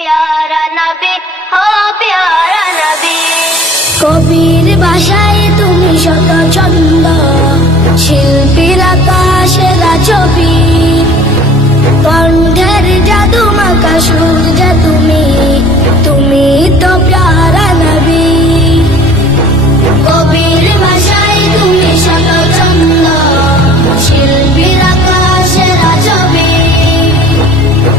प्यारा नबी हो प्यारा नबी কবির ভাষায় তুমি শত ছন্দ, শিল্পীর আকাশেরা ছবি, কণ্ঠের জাদু মাখা সুর যে তুমি, তুমি তো প্যারা নবী। কবির ভাষায় তুমি শত ছন্দ, শিল্পীর আকাশেরা ছবি,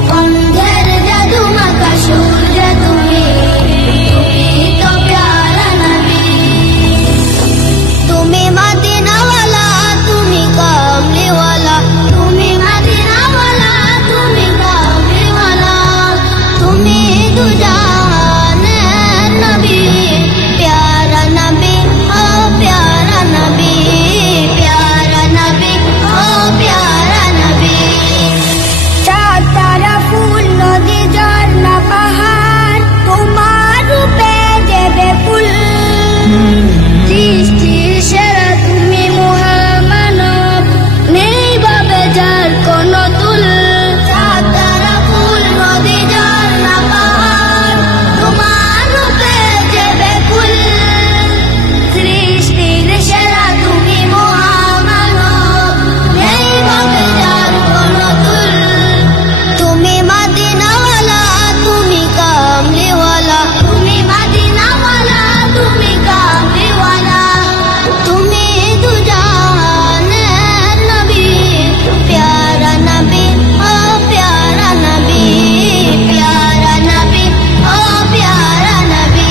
কণ্ঠের জাদু মাখা সুর যে তুমি, তুমি তো প্যারা নবী। তুমি মদিনাওয়ালা, তুমি কামলিওয়ালা, তুমি মদিনাওয়ালা, তুমি কামলিওয়ালা, তুমি দু জাহানের নবী, প্যারা নবী ও প্যারা নবী, প্যারা নবী ও প্যারা নবী। চাঁদ তারা ফুল নদী ঝর্ণা পাহাড়, তোমার রূপে দেবে ফুল, সৃষ্টির সেরা তুমি মহামানব, নেই ভাবে যার কোনো তুল। চাঁদ তারা ফুল নদী ঝর্ণা পাহাড়, তোমার রূপে দেবে ফুল, সৃষ্টির সেরা তুমি মহামানব, নেই ভাবে যার কোনো তুল। তুমি মদিনাওয়ালা, তুমি কামলিওয়ালা, তুমি মদিনাওয়ালা, তুমি কামলিওয়ালা, তুমি দু জাহানের নবী, প্যারা নবী ও প্যারা নবী, প্যারা নবী ও প্যারা নবী।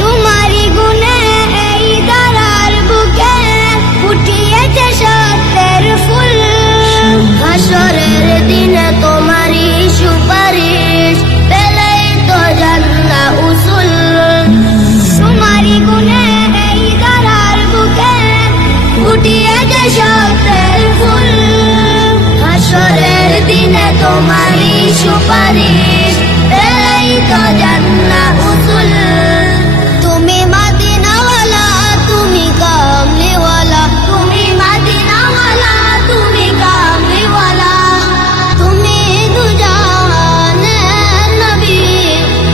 তোমারি গুণে এই ধরার বুকে ফুটিয়েছে সত্যের ফুল, হাসরের দিনে তোমারি সুপারিশ পেলেই তো জান্নাত উসুল। তোমারি গুণে এই ধরার বুকে ফুটিয়েছে সত্যের ফুল, হাসরের দিনে তোমারি সুপারিশ পেলেই তো জান্নাত উসুল। তুমি মদিনাওয়ালা, তুমি কামলিওয়ালা, তুমি মদিনাওয়ালা, তুমি কামলিওয়ালা, তুমি দু জাহানের নবী,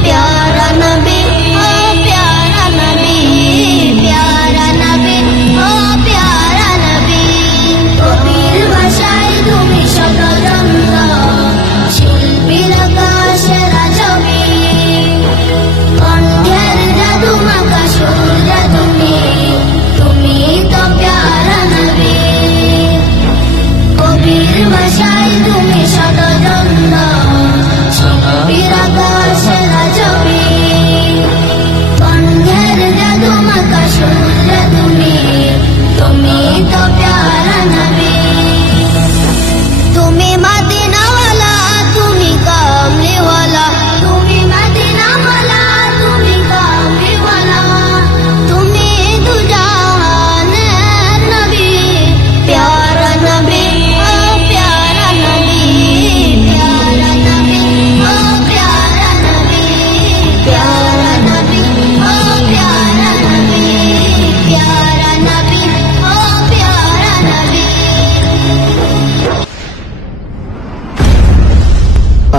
প্যারা নবী ও প্যারা নবী, প্যারা নবী ও প্যারা নবী। কবির ভাষায় তুমি শত ছন্দ, শিল্পীর আকাশেরা ছবি, কণ্ঠের জাদু মাখা সুর যে তুমি, তুমি তো প্যারা নবী। কবির ভাষায় তুমি শত ছন্দ, শিল্পীর আকাশেরা ছবি, কণ্ঠের জাদু মাখা সুর যে তুমি, তুমি তো প্যারা নবী। তুমি মদিনাওয়ালা, তুমি কামলিওয়ালা, তুমি মদিনাওয়ালা, তুমি কামলিওয়ালা, তুমি দু জাহানের নবী, প্যারা নবী ও প্যারা নবী, প্যারা নবী ও প্যারা নবী, প্যারা নবী ও প্যারা নবী, প্যারা নবী ও প্যারা নবী।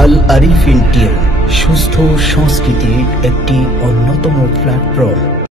আল আরিফিন টিভি সুস্থ সংস্কৃতির একটি অন্যতম প্ল্যাটফর্ম।